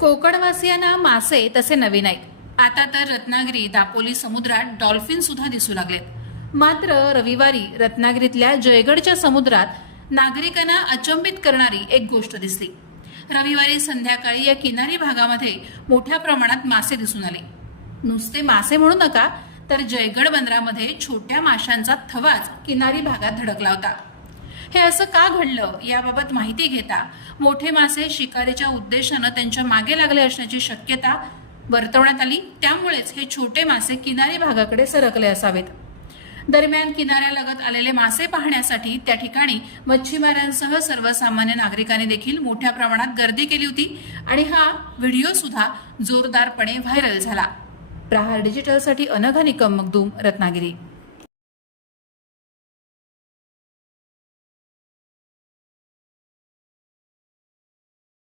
कोकणवासियांना मासे तसे नवीन आहेत. आता तर रत्नागिरी दापोली समुद्रात डॉल्फिन सुद्धा दिसू लागलेत. मात्र रविवारी रत्नागिरीतल्या जयगडच्या समुद्रात नागरिकांना अचंबित करणारी एक गोष्ट दिसली. रविवारी संध्याकाळी या किनारी भागामध्ये मोठ्या प्रमाणात मासे दिसून आले. नुसते मासे म्हणू नका तर जयगड बंदरामध्ये छोट्या माशांचा थवाच किनारी भागात धडकला होता. हे असं का घडलं याबाबत माहिती घेता? मोठे मासे शिकारीच्या उद्देशानं त्यांच्या मागे लागले असण्याची शक्यता वर्तवण्यात आली. त्यामुळेच हे छोटे मासे किनारी भागाकडे सरकले असावेत. दरम्यान किनाऱ्यालगत आलेले मासे पाहण्यासाठी त्या ठिकाणी मच्छीमारांसह सर्वसामान्य नागरिकांनी देखील मोठ्या प्रमाणात गर्दी केली होती आणि हा व्हिडिओ सुद्धा जोरदारपणे व्हायरल झाला. प्रहार डिजिटलसाठी अनघा निकम मगदूम रत्नागिरी.